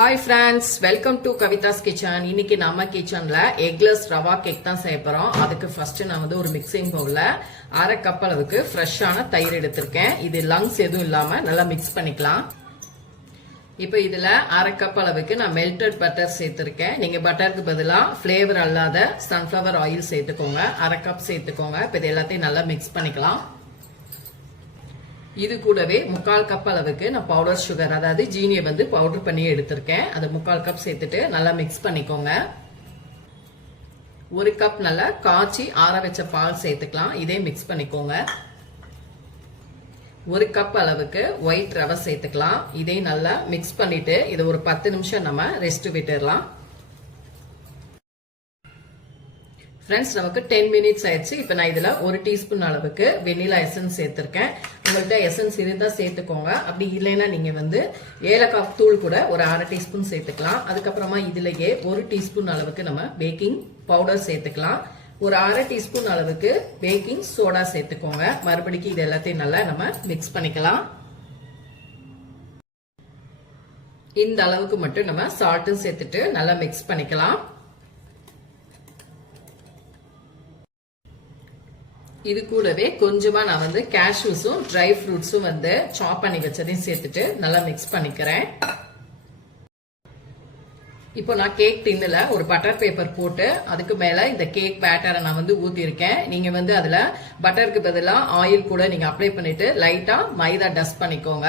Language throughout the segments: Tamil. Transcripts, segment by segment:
Hi friends, welcome to Kavita's Kitchen. இன்னைக்கு நம்ம கிச்சன்ல எக்லெஸ் ரவா கேக் தான் செய்ய போறோம். அதுக்கு ஃபர்ஸ்ட் நான் வந்து ஒரு மிக்சிங் பவுல்ல அரை கப் அளவுக்கு ஃப்ரெஷ்ஷான தயிர் எடுத்திருக்கேன். இது லங்ஸ் எதுவும் இல்லாம நல்லா மிக்ஸ் பண்ணிக்கலாம். இப்போ இதுல அரை கப் அளவுக்கு நான் மெல்டட் பட்டர் சேர்த்திருக்கேன். நீங்க பட்டருக்கு பதிலா ஃபிளேவர் அல்லாத சன்ஃபிளவர் ஆயில் சேர்த்துக்கோங்க. அரை கப் சேர்த்துக்கோங்க. இப்போ இது எல்லாத்தையும் நல்லா மிக்ஸ் பண்ணிக்கலாம். இது கூடவே 1/4 கப் அளவுக்கு நான் பவுடர் சுகர் அதாவது ஜீனியை வந்து பவுடர் பண்ணி எடுத்திருக்கேன். அது 1/4 கப் சேர்த்துட்டு நல்லா மிக்ஸ் பண்ணிக்கோங்க. 1 கப் நல்லா காய்ச்சி ஆற வச்ச பால் சேர்த்துக்கலாம். இதே மிக்ஸ் பண்ணிக்கோங்க. 1 கப் அளவுக்கு ஒயிட் ரவை சேர்த்துக்கலாம். இதே நல்லா மிக்ஸ் பண்ணிட்டு இதை ஒரு 10 நிமிஷம் நம்ம ரெஸ்ட் விட்டுடலாம். ஃப்ரெண்ட்ஸ் நமக்கு 10 மினிட்ஸ் ஆயிடுச்சு. இப்போ நான் இதுல 1 டீஸ்பூன் அளவுக்கு வெனிலா எசன்ஸ் சேர்த்திருக்கேன். உங்கள்கிட்ட எசன்ஸ் இருந்தா சேர்த்துக்கோங்க. அப்படி இல்லைன்னா நீங்க வந்து ஏலக்காய் தூள் கூட ஒரு 1/2 டீஸ்பூன் சேர்த்துக்கலாம். அதுக்கப்புறமா இதுலயே 1 டீஸ்பூன் அளவுக்கு நம்ம பேக்கிங் பவுடர் சேர்த்துக்கலாம். ஒரு 1/2 டீஸ்பூன் அளவுக்கு பேக்கிங் சோடா சேர்த்துக்கோங்க. மறுபடியும் இது எல்லாத்தையும் நல்லா நம்ம மிக்ஸ் பண்ணிக்கலாம். இந்த அளவுக்கு மட்டும் நம்ம சால்ட்டும் சேர்த்துட்டு நல்லா மிக்ஸ் பண்ணிக்கலாம். இது கூடவே கொஞ்சமா நான் வந்து கேஷ்யூஸும் ட்ரை ஃப்ரூட்ஸும் வந்து சாப் பண்ணி வச்சதையும் சேர்த்துட்டு நல்லா மிக்ஸ் பண்ணிக்கிறேன். இப்போ நான் கேக் டின்னுல ஒரு பட்டர் பேப்பர் போட்டு அதுக்கு மேல இந்த கேக் பேட்டரை நான் வந்து ஊத்திருக்கேன். நீங்க வந்து அதுல பட்டருக்கு பதிலா ஆயில் கூட நீங்க அப்ளை பண்ணிட்டு லைட்டா மைதா டஸ்ட் பண்ணிக்கோங்க.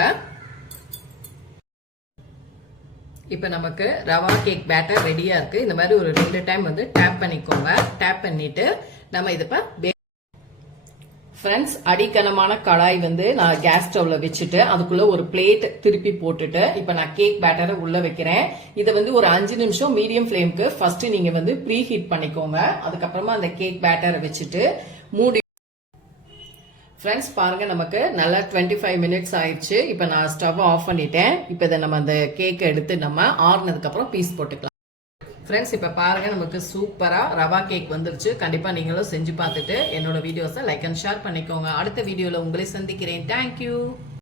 இப்ப நமக்கு ரவா கேக் பேட்டர் ரெடியா இருக்கு. இந்த மாதிரி ஒரு 2 டைம் வந்து டேப் பண்ணிக்கோங்க. டேப் பண்ணிட்டு நம்ம இதை ஃப்ரெண்ட்ஸ் அடிக்கனமான கடாய் வந்து நான் கேஸ் ஸ்டவ்ல வச்சுட்டு அதுக்குள்ள ஒரு பிளேட் திருப்பி போட்டுட்டு இப்ப நான் கேக் பேட்டரை உள்ள வைக்கிறேன். இதை வந்து ஒரு 5 நிமிஷம் மீடியம் ஃபிளேம்க்கு ஃபர்ஸ்ட் நீங்க வந்து ப்ரீ ஹீட் பண்ணிக்கோங்க. அதுக்கப்புறமா அந்த கேக் பேட்டரை வச்சுட்டு மூடி. ஃப்ரெண்ட்ஸ் பாருங்க நமக்கு நல்லா 25 மினிட்ஸ் ஆயிடுச்சு. இப்ப நான் ஸ்டவ் ஆஃப் பண்ணிட்டேன். இப்ப இதை நம்ம அந்த கேக்கை எடுத்து நம்ம ஆறுனதுக்கு அப்புறம் பீஸ் போட்டுக்கலாம். ஃப்ரெண்ட்ஸ் இப்போ பாருங்க நமக்கு சூப்பரா ரவா கேக் வந்துருச்சு. கண்டிப்பா நீங்களும் செஞ்சு பார்த்துட்டு என்னோட வீடியோஸை லைக் அண்ட் ஷேர் பண்ணிக்கோங்க. அடுத்த வீடியோல உங்களை சந்திக்கிறேன். தேங்க்யூ.